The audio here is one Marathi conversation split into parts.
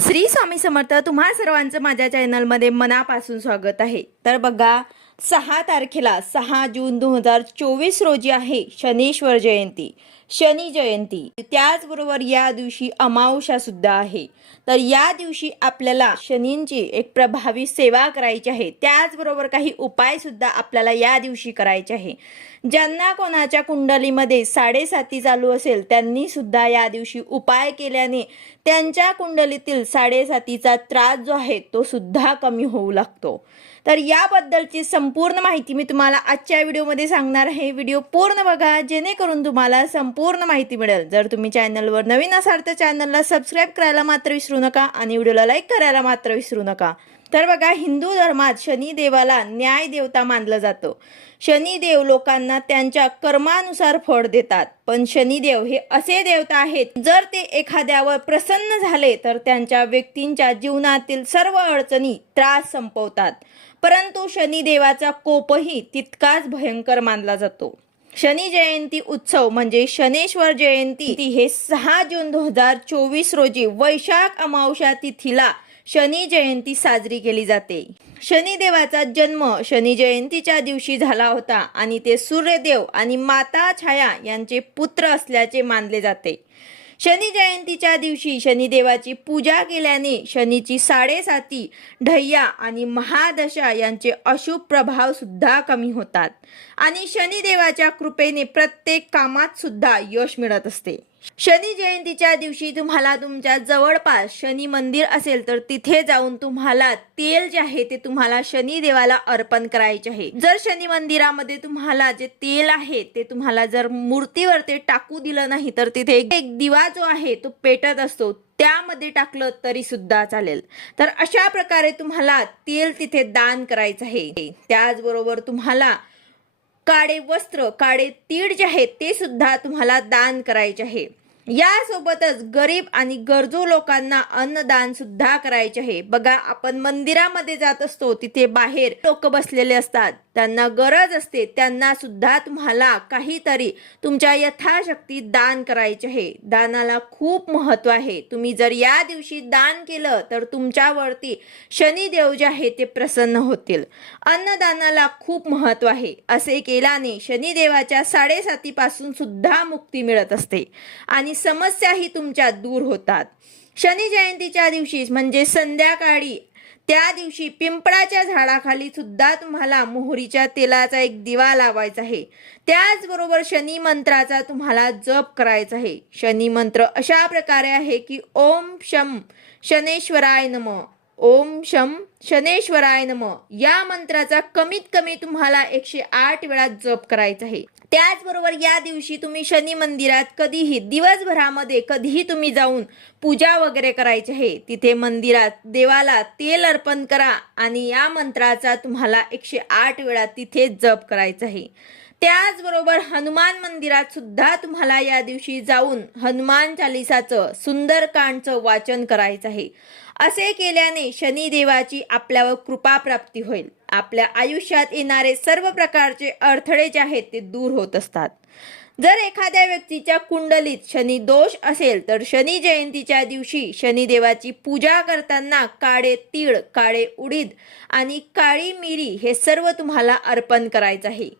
श्री स्वामी समर्थ तुम्हा सर्वांचं माझ्या चॅनलमध्ये मनापासून स्वागत आहे. तर बघा सहा तारखेला सहा जून दोन हजार चोवीस रोजी आहे शनीश्वर जयंती. शनी जयंती. त्याचबरोबर या दिवशी अमावस्या सुद्धा आहे. तर या दिवशी आपल्याला शनींची एक प्रभावी सेवा करायची आहे. त्याचबरोबर काही उपाय सुद्धा आपल्याला या दिवशी करायचे आहे. ज्यांना कोणाच्या कुंडलीमध्ये साडेसाती चालू असेल त्यांनी सुद्धा या दिवशी उपाय केल्याने त्यांच्या कुंडलीतील साडेसातीचा त्रास जो आहे तो सुद्धा कमी होऊ लागतो. तर याबद्दलची संपूर्ण माहिती मी तुम्हाला आजच्या व्हिडिओमध्ये सांगणार आहे. व्हिडिओ पूर्ण बघा जेणेकरून तुम्हाला संपूर्ण माहिती मिळेल. जर तुम्ही चॅनलवर नवीन असाल तर चॅनलला सबस्क्राईब करायला मात्र विसरू नका आणि व्हिडिओला लाईक करायला मात्र विसरू नका. तर बघा हिंदू धर्मात शनिदेवाला न्याय देवता मानलं जातं. शनिदेव लोकांना त्यांच्या कर्मानुसार फळ देतात. पण शनिदेव हे असे देवता आहेत जर ते एखाद्यावर प्रसन्न झाले तर त्यांच्या व्यक्तींच्या जीवनातील सर्व अडचणी त्रास संपवतात. परंतु शनिदेवाचा कोपही तितकाच भयंकर मानला जातो. शनी जयंती उत्सव म्हणजे शनेश्वर जयंती ती हे सहा जून दोन हजार चोवीस रोजी वैशाख अमावस्या तिथीला शनी जयंती साजरी केली जाते. शनिदेवाचा जन्म शनी जयंतीच्या दिवशी झाला होता आणि ते सूर्यदेव आणि माता छाया यांचे पुत्र असल्याचे मानले जाते. शनी जयंतीच्या दिवशी शनिदेवाची पूजा केल्याने शनीची साडेसाती ढय्या आणि महादशा यांचे अशुभ प्रभाव सुद्धा कमी होतात. आणि शनिदेवाच्या कृपेने प्रत्येक कामात सुद्धा यश मिळत असते. शनी जयंतीच्या दिवशी तुम्हाला तुमच्या जवळपास शनी मंदिर असेल तर तिथे जाऊन तुम्हाला तेल जे आहे ते तुम्हाला शनी देवाला अर्पण करायचे आहे. जर शनी मंदिरामध्ये तुम्हाला जे तेल आहे ते तुम्हाला जर मूर्तीवर ते टाकू दिलं नाही तर तिथे एक- एक दिवा जो आहे तो पेटत असतो त्यामध्ये टाकलं तरी सुद्धा चालेल. तर अशा प्रकारे तुम्हाला तेल तिथे दान करायचं आहे. त्याचबरोबर तुम्हाला काळे वस्त्र काळे तीळ जे आहेत ते सुद्धा तुम्हाला दान करायचे आहे. यासोबतच गरीब आणि गरजू लोकांना अन्नदान सुद्धा करायचे आहे. बघा आपण मंदिरामध्ये जात असतो तिथे बाहेर लोक बसलेले असतात. त्यांना गरज असते त्यांना सुद्धा तुम्हाला काहीतरी तुमच्या यथाशक्ती दान करायचे आहे. दानाला खूप महत्त्व आहे. तुम्ही जर या दिवशी दान केलं तर तुमच्यावरती शनिदेव जे आहे ते प्रसन्न होतील. अन्नदानाला खूप महत्त्व आहे. असे केल्याने शनिदेवाच्या साडेसातीपासून सुद्धा मुक्ती मिळत असते. आणि समस्याही तुमच्या दूर होतात. शनी जयंतीच्या दिवशी म्हणजे संध्याकाळी त्या दिवशी पिंपळाच्या झाडाखाली सुद्धा तुम्हाला मोहरीच्या तेलाचा एक दिवा लावायचा आहे. त्याचबरोबर शनी मंत्राचा तुम्हाला जप करायचा आहे. शनी मंत्र अशा प्रकारे आहे की ओम शम शनेश्वराय नम. ओम शम शनेश्वराय नम. या मंत्राचा कमीत कमी तुम्हाला एकशे आठ वेळा जप करायचा आहे. त्याचबरोबर या दिवशी तुम्ही शनी मंदिरात कधीही दिवसभरामध्ये कधीही तुम्ही जाऊन पूजा वगैरे करायची आहे. तिथे मंदिरात देवाला तेल अर्पण करा आणि या मंत्राचा तुम्हाला एकशे आठ वेळा तिथे जप करायचा आहे. त्याचबरोबर हनुमान मंदिरात सुद्धा तुम्हाला या दिवशी जाऊन हनुमान चालिसाचं सुंदरकांडचं वाचन करायचं आहे. असे केल्याने शनिदेवाची आपल्यावर कृपा प्राप्ती होईल. आपल्या आयुष्यात येणारे सर्व प्रकारचे अडथळे जे आहेत ते दूर होत असतात. जर एखाद्या व्यक्तीच्या कुंडलीत शनी दोष असेल तर शनी जयंतीच्या दिवशी शनिदेवाची पूजा करताना काळे तीळ काळे उडीद आणि काळी मिरी हे सर्व तुम्हाला अर्पण करायचं आहे.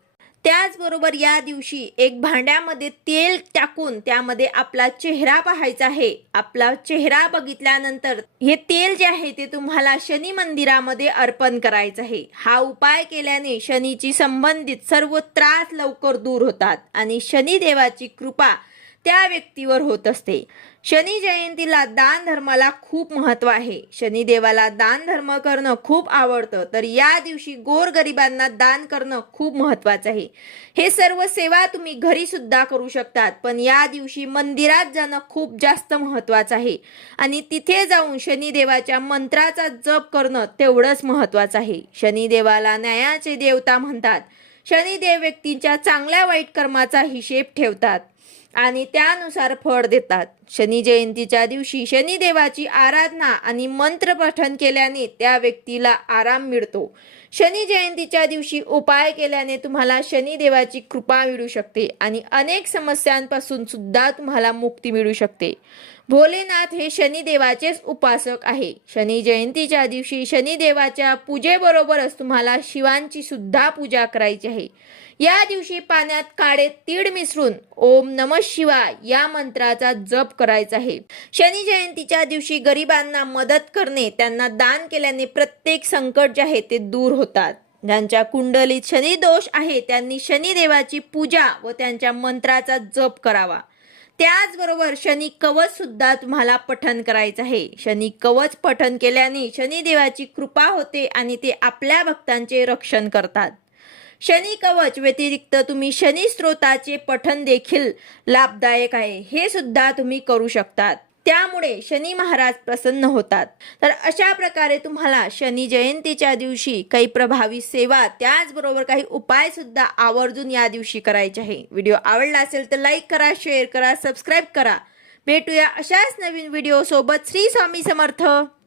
त्याचबरोबर या दिवशी एक भांड्यामध्ये तेल टाकून त्यामध्ये आपला चेहरा पाहायचा आहे. आपला चेहरा बघितल्यानंतर हे तेल जे आहे ते तुम्हाला शनी मंदिरामध्ये अर्पण करायचं आहे. हा उपाय केल्याने शनीची संबंधित सर्व त्रास लवकर दूर होतात आणि शनिदेवाची कृपा त्या व्यक्तीवर होत असते. शनी जयंतीला दान धर्माला खूप महत्त्व आहे. शनिदेवाला दान धर्म करणं खूप आवडतं. तर या दिवशी गोरगरिबांना दान करणं खूप महत्वाचं आहे. हे सर्व सेवा तुम्ही घरी सुद्धा करू शकतात. पण या दिवशी मंदिरात जाणं खूप जास्त महत्वाचं आहे. आणि तिथे जाऊन शनिदेवाच्या मंत्राचा जप करणं तेवढंच महत्वाचं आहे. शनिदेवाला न्यायाचे देवता म्हणतात. शनिदेव व्यक्तींच्या चांगल्या वाईट कर्माचा हिशेब ठेवतात. आणि त्यानुसार फळ देतात. शनी जयंतीच्या दिवशी शनिदेवाची आराधना आणि मंत्र पठण केल्याने त्या व्यक्तीला आराम मिळतो. शनी जयंतीच्या दिवशी उपाय केल्याने तुम्हाला शनिदेवाची कृपा मिळू शकते आणि अनेक समस्यांपासून सुद्धा तुम्हाला मुक्ती मिळू शकते. भोलेनाथ हे शनिदेवाचेच उपासक आहे. शनी जयंतीच्या दिवशी शनिदेवाच्या पूजेबरोबरच तुम्हाला शिवांची सुद्धा पूजा करायची आहे. या दिवशी पाण्यात काळे तीळ मिसळून ओम नम शिवाय या मंत्राचा जप करायचा आहे. शनी जयंतीच्या दिवशी गरिबांना मदत करणे त्यांना दान केल्याने प्रत्येक संकट जे आहे ते दूर होतात. ज्यांच्या कुंडलीत शनी दोष आहे त्यांनी शनिदेवाची पूजा व त्यांच्या मंत्राचा जप करावा. त्याचबरोबर शनी कवच सुद्धा तुम्हाला पठन करायचं आहे. शनी कवच पठन केल्याने शनिदेवाची कृपा होते आणि ते आपल्या भक्तांचे रक्षण करतात. शनी कवच व्यतिरिक्त तुम्ही शनी स्त्रोताचे पठन देखील लाभदायक आहे. हे सुद्धा तुम्ही करू शकतात. त्यामुळे शनी महाराज प्रसन्न होतात. तर अशा प्रकारे तुम्हाला शनी जयंतीच्या दिवशी काही प्रभावी सेवा त्याचबरोबर काही उपाय सुद्धा आवर्जून या दिवशी करायचे आहे. व्हिडिओ आवडला असेल तर लाईक करा शेअर करा सबस्क्राईब करा. भेटूया अशाच नवीन व्हिडिओ सोबत. श्री स्वामी समर्थ.